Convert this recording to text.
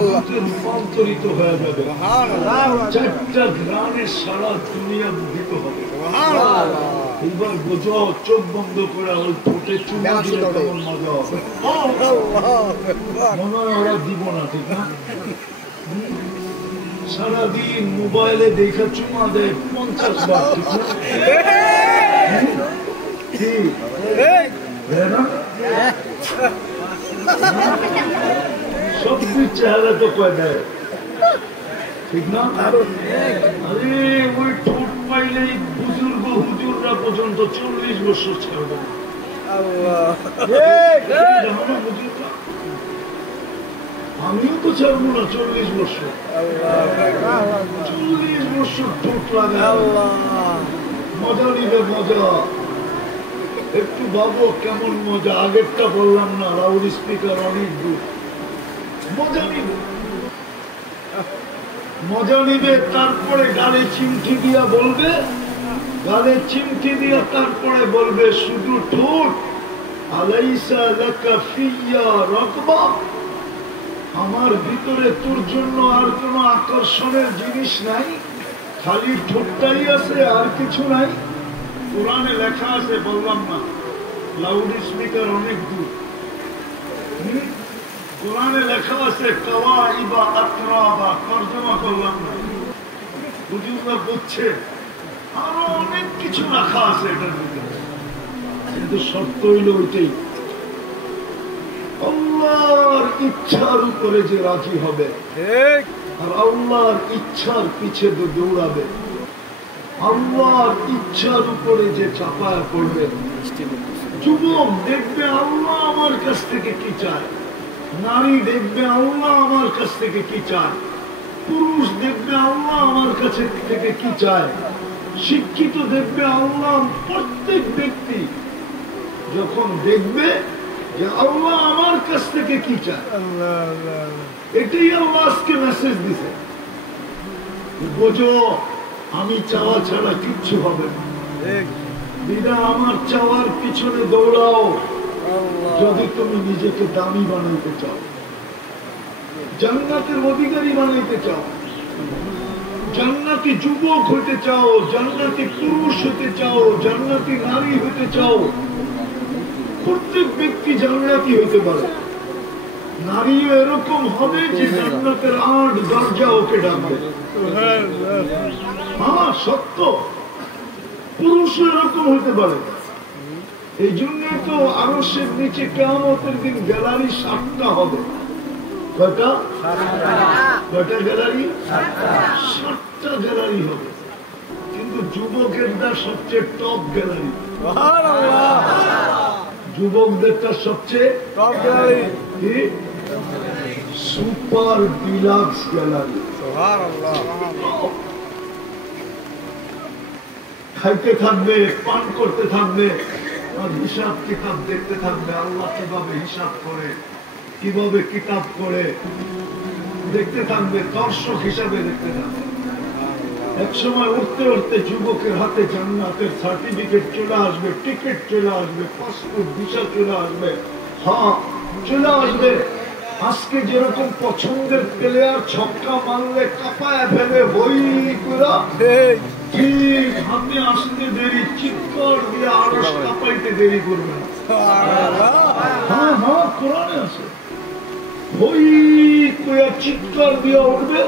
মধুতে রূপান্তরিত হয়ে যাবে। 4টা ঘ্রাণে সারা দুনিয়া মুহিত হবে। এবার বোঝো, চোখ বন্ধ করে ওই ঠোঁটে চুমা দিলে কেমন মজা হবে। মনে হয় ওরা দিব না, ঠিক না? সারাদিন মোবাইলে দেখা চুমা দেয় 50 বার, ঠিক না? সবকিছু চেহারা তো কয় দেয়, ঠিক না? আরে ওই ঠোঁট পাইলেই বুজুর্গ হুজুররা পর্যন্ত 40 বছর ছাড়বে। আমিও তো ছাড়বো না 40 বছর। 40 বছর ঠোঁট লাগে, মজা নিবে মজা। একটু ভাবো কেমন মজা। আগেরটা বললাম না, লাউড স্পিকার অনেক দূর। মজা নিবে, মজা নিবে। তারপরে গালে চিমটি দিয়া বলবে, গালে চিমটি দিয়া তারপরে বলবে শুধু ঠোঁট, আলাইসা লাকা ফিয়া রাকবা, আমার ভিতরে তোর জন্য আর কোন আকর্ষণের জিনিস নাই, খালি ঠোঁটটাই আছে, আর কিছু নাই। কোরআনে লেখা আছে, বললাম না, লাউড স্পিকার অনেক দূর। কোরআনে লেখা আছে কাওয়াইবা আতরাবা, তরজমা করলাম না, হুজুররা বুঝছে আরো অনেক কিছু রাখা আছে এটার ভিতরে। কিন্তু শর্ত হইল ওইটাই, আল্লাহর ইচ্ছার উপরে যে রাজি হবে আর আল্লাহর ইচ্ছার পিছে দৌড়াবে, আল্লাহর ইচ্ছার উপরে যে চাপায় পড়বে। যুবক দেখবে আল্লাহ আমার কাছ থেকে কি চায়, নারী দেখবে আল্লাহ আমার কাছ থেকে কি চায়, পুরুষ দেখবে আল্লাহ আমার কাছে থেকে কি চায়, শিক্ষিত দেখবে আল্লাহ। প্রত্যেক ব্যক্তি যখন দেখবে যে আল্লাহ আমার কাছ থেকে কি চায়, এটাই আল্লাহ আজকে মেসেজ দিছে। বোঝো, আমি চাওয়া ছাড়া কিচ্ছু হবে না। বিনা আমার চাওয়ার পিছনে দৌড়াও যদি তুমি নিজেকে দামি বানাইতে চাও, জান্নাতের অধিকারী বানাইতে চাও, জান্নাতি যুবক হতে চাও, জান্নাতি পুরুষ হতে চাও, জান্নাতি নারী হতে চাও। প্রত্যেক ব্যক্তি জান্নাতি হতে পারে। নারীও এরকম হবে যে জান্নাতের 8 দরজা ওকে ডাকবে। হ্যাঁ, সত্য। পুরুষও এরকম হতে পারে। এই জন্য তো আরশের নিচে কিয়ামতের দিন গ্যালারি 7টা হবে। কয়টা? 7টা গ্যালারি, 7টা গ্যালারি হবে। কিন্তু যুবকেরটা সবচেয়ে টপ গ্যালারি। যুবকদেরটা সবচেয়ে টপ গ্যালারি, কি সুপার ডিলাক্স গ্যালারি। খাইতে থাকবে, পান করতে থাকবে, আর হিসাব কিতাব দেখতে থাকবে। আল্লাহ কিভাবে হিসাব করে, কিভাবে কিতাব করে দেখতে থাকবে, দর্শক হিসাবে দেখতে থাকবে। এক সময় উঠতে উঠতে যুবকের হাতে জান্নাতের সার্টিফিকেট চলে আসবে, টিকিট চলে আসবে, পাসপোর্ট ভিসা চলে আসবে, হ্যাঁ চলে আসবে। আজকে যেরকম পছন্দের প্লেয়ার ছক্কা মারলে কাঁপায় ফেলে হই করে, ঠিক হাতে আসতে দেরি, চিৎকার দিয়ে আরশ কাঁপাইতে দেরি করবে না। হ্যাঁ হ্যাঁ, কোরআনে আছে, হই করে চিৎকার দিয়ে উঠবে,